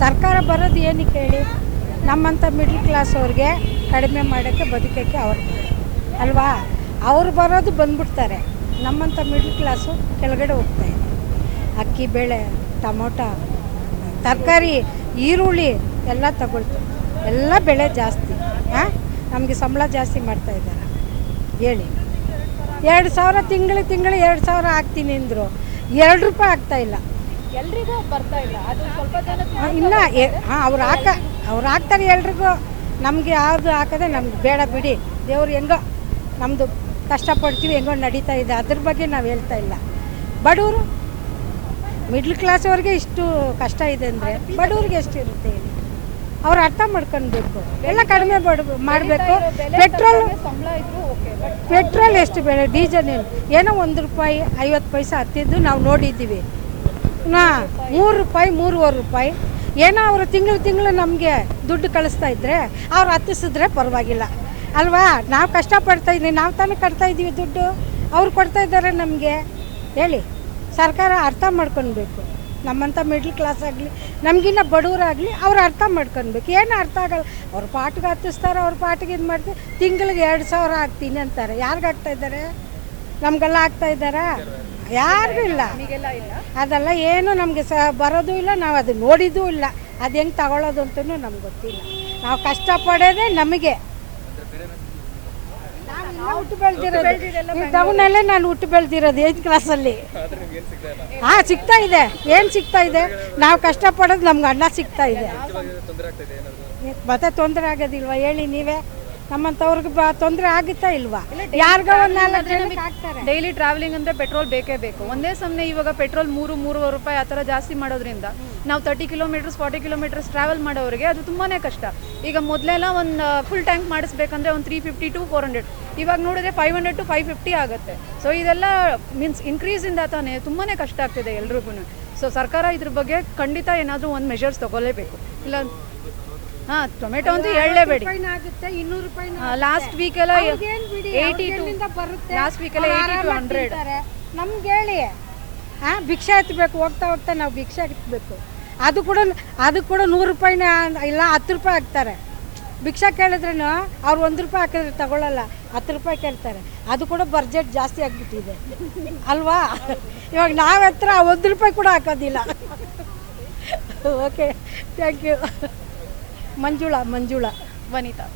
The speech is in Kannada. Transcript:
ಸರ್ಕಾರ ಬರೋದು ಏನಕ್ಕೆ ಹೇಳಿ? ನಮ್ಮಂಥ ಮಿಡ್ಲ್ ಕ್ಲಾಸ್ ಅವ್ರಿಗೆ ಕಡಿಮೆ ಮಾಡೋಕ್ಕೆ ಬದುಕೋಕ್ಕೆ ಅವ್ರು ಅಲ್ವಾ? ಅವ್ರು ಬರೋದು ಬಂದ್ಬಿಡ್ತಾರೆ. ನಮ್ಮಂಥ ಮಿಡ್ಲ್ ಕ್ಲಾಸು ಕೆಳಗಡೆ ಹೋಗ್ತಾಯಿದೆ. ಅಕ್ಕಿ ಬೇಳೆ, ಟೊಮೊಟೊ, ತರಕಾರಿ, ಈರುಳ್ಳಿ ಎಲ್ಲ ತಗೊಳ್ತು, ಎಲ್ಲ ಬೆಳೆ ಜಾಸ್ತಿ. ನಮಗೆ ಸಂಬಳ ಜಾಸ್ತಿ ಮಾಡ್ತಾಯಿದ್ದಾರೆ ಹೇಳಿ. 2,000 ತಿಂಗಳು 2,000 ಹಾಕ್ತೀನಿ ಅಂದರು, 2 ರೂಪಾಯಿ ಆಗ್ತಾಯಿಲ್ಲ. ಎಲ್ರಿಗೂ ಬರ್ತಾ ಇಲ್ಲ, ಅದು ಸ್ವಲ್ಪ ಜನ ಇನ್ನು ಅವ್ರು ಹಾಕ್ತಾರೆ ಎಲ್ರಿಗೂ. ನಮಗೆ ಯಾವುದು ಹಾಕೋದೆ ನಮ್ಗೆ ಬೇಡ ಬಿಡಿ, ದೇವ್ರು ಹೆಂಗೋ ನಮ್ಮದು ಕಷ್ಟಪಡ್ತೀವಿ, ಹೆಂಗೋ ನಡೀತಾ ಇದೆ, ಅದ್ರ ಬಗ್ಗೆ ನಾವು ಹೇಳ್ತಾ ಇಲ್ಲ. ಬಡವರು ಮಿಡ್ಲ್ ಕ್ಲಾಸವ್ರಿಗೆ ಇಷ್ಟು ಕಷ್ಟ ಇದೆ ಅಂದರೆ ಬಡವ್ರಿಗೆ ಎಷ್ಟು ಇರುತ್ತೆ ಹೇಳಿ? ಅವ್ರು ಅರ್ಥ ಮಾಡ್ಕೊಳ್ಬೇಕು, ಎಲ್ಲ ಕಡಿಮೆ ಮಾಡಬೇಕು. ಪೆಟ್ರೋಲ್ ಎಷ್ಟು ಬೆಲೆ, ಡೀಸೆಲ್ ಏನೋ 1 ರೂಪಾಯಿ 50 ಪೈಸೆ ಹತ್ತಿದ್ದು ನಾವು ನೋಡಿದ್ದೀವಿ. 3 ರೂಪಾಯಿ 3.25 ರೂಪಾಯಿ ಏನೋ ಅವರು ತಿಂಗಳು ನಮಗೆ ದುಡ್ಡು ಕಳಿಸ್ತಾ ಇದ್ದರೆ ಅವ್ರು ಹತ್ತಿಸಿದ್ರೆ ಪರವಾಗಿಲ್ಲ ಅಲ್ವಾ? ನಾವು ಕಷ್ಟಪಡ್ತಾಯಿದ್ದೀವಿ, ನಾವು ತಾನೇ ಕಟ್ತಾ ಇದ್ದೀವಿ ದುಡ್ಡು, ಅವ್ರು ಕೊಡ್ತಾ ಇದ್ದಾರೆ ನಮಗೆ ಹೇಳಿ. ಸರ್ಕಾರ ಅರ್ಥ ಮಾಡ್ಕೊಳ್ಬೇಕು. ನಮ್ಮಂಥ ಮಿಡ್ಲ್ ಕ್ಲಾಸ್ ಆಗಲಿ, ನಮಗಿನ್ನ ಬಡವರಾಗಲಿ, ಅವ್ರು ಅರ್ಥ ಮಾಡ್ಕೊಳ್ಬೇಕು. ಏನು ಅರ್ಥ ಆಗಲ್ಲ, ಅವ್ರ ಪಾಟಿಗೆ ಹತ್ತಿಸ್ತಾರೆ, ಅವ್ರ ಪಾಟಿಗೆ ಇದು ಮಾಡ್ತಾರೆ. ತಿಂಗಳಿಗೆ 2,000 ಹಾಕ್ತೀನಿ ಅಂತಾರೆ. ಯಾರಿಗೆ ಹಾಕ್ತಾ ಇದ್ದಾರೆ? ನಮಗೆಲ್ಲ ಹಾಕ್ತಾ ಇದ್ದಾರಾ? ಯಾರಿಗೂ ಇಲ್ಲ. ಅದೆಲ್ಲ ಏನು ನಮಗೆ ಬರೋದು ಇಲ್ಲ, ನಾವು ಅದು ನೋಡಿದ್ದೂ ಇಲ್ಲ. ಅದು ಹೆಂಗೆ ತಗೊಳ್ಳೋದು ಅಂತಲೂ ನಮ್ಗೆ ಗೊತ್ತಿಲ್ಲ. ನಾವು ಕಷ್ಟಪಡೋದೇ ನಮಗೆ. ಹುಟ್ಟು ಬೆಳೆದಿರೋದು ಟೌನಲ್ಲೇ, ನಾನು ಹುಟ್ಟು ಬೆಳೆದಿರೋದು 8th ಕ್ಲಾಸಲ್ಲಿ. ಸಿಗ್ತಾ ಇದೆ. ಏನು ಸಿಗ್ತಾ ಇದೆ? ನಾವು ಕಷ್ಟಪಡೋದು ನಮ್ಗೆ ಅನ್ನ ಸಿಗ್ತಾ ಇದೆ. ಮತ್ತೆ ತೊಂದರೆ ಆಗೋದಿಲ್ವಾ ಹೇಳಿ ನೀವೇ? ನಮ್ಮಂಥವ್ರಿಗೆ ತೊಂದರೆ ಆಗುತ್ತಾ ಇಲ್ವಾ? ಯಾರಿಗೋ ಒಂದು 4 ಜನಕ್ಕೆ ಹಾಕ್ತಾರೆ. ಡೈಲಿ ಟ್ರಾವೆಲಿಂಗ್ ಅಂದರೆ ಪೆಟ್ರೋಲ್ ಬೇಕೇ ಬೇಕು. ಒಂದೇ ಸಮನೆ ಇವಾಗ ಪೆಟ್ರೋಲ್ 3-3.5 ರೂಪಾಯಿ ಆ ಥರ ಜಾಸ್ತಿ ಮಾಡೋದ್ರಿಂದ ನಾವು 30 ಕಿಲೋಮೀಟರ್ಸ್ 40 ಕಿಲೋಮೀಟರ್ಸ್ ಟ್ರಾವೆಲ್ ಮಾಡೋರಿಗೆ ಅದು ತುಂಬಾ ಕಷ್ಟ. ಈಗ ಮೊದಲೆಲ್ಲ ಒಂದು ಫುಲ್ ಟ್ಯಾಂಕ್ ಮಾಡಿಸ್ಬೇಕಂದ್ರೆ ಒಂದು 350 to 400, ಇವಾಗ ನೋಡಿದ್ರೆ 500 to 550 ಆಗುತ್ತೆ. ಸೊ ಇದೆಲ್ಲ ಮೀನ್ಸ್ ಇನ್ಕ್ರೀಸಿಂದ ತಾನೇ ತುಂಬಾ ಕಷ್ಟ ಆಗ್ತಿದೆ ಎಲ್ರಿಗೂ. ಸೊ ಸರ್ಕಾರ ಇದ್ರ ಬಗ್ಗೆ ಖಂಡಿತ ಏನಾದರೂ ಒಂದು ಮೆಷರ್ಸ್ ತೊಗೊಳ್ಳೇಬೇಕು. ಇಲ್ಲ ಟೊಮೆಟೊ ಅಂತೂ ಹೇಳಲೇಬೇಡಿ. ಲಾಸ್ಟ್ ವೀಕೆಲ್ಲ 80 to 100 ನಮ್ಗೆ ಹೇಳಿ. ಭಿಕ್ಷೆ ಹತ್ತಬೇಕು, ಹೋಗ್ತಾ ನಾವು ಭಿಕ್ಷೆ ಹತ್ತಬೇಕು. ಅದು ಕೂಡ 100 ರೂಪಾಯಿನ ಇಲ್ಲ 10 ರೂಪಾಯಿ ಹಾಕ್ತಾರೆ. ಭಿಕ್ಷೆ ಕೇಳಿದ್ರೂ ಅವ್ರು 1 ರೂಪಾಯಿ ಹಾಕಿದ್ರೆ ತಗೊಳ್ಳಲ್ಲ, 10 ರೂಪಾಯಿ ಕೇಳ್ತಾರೆ. ಅದು ಕೂಡ ಬಡ್ಜೆಟ್ ಜಾಸ್ತಿ ಆಗಿಬಿಟ್ಟಿದೆ ಅಲ್ವಾ? ಇವಾಗ ನಾವು ಹತ್ರ 1 ರೂಪಾಯಿ ಕೂಡ ಹಾಕೋದಿಲ್ಲ. Okay, thank you. Manjula. Vanitha.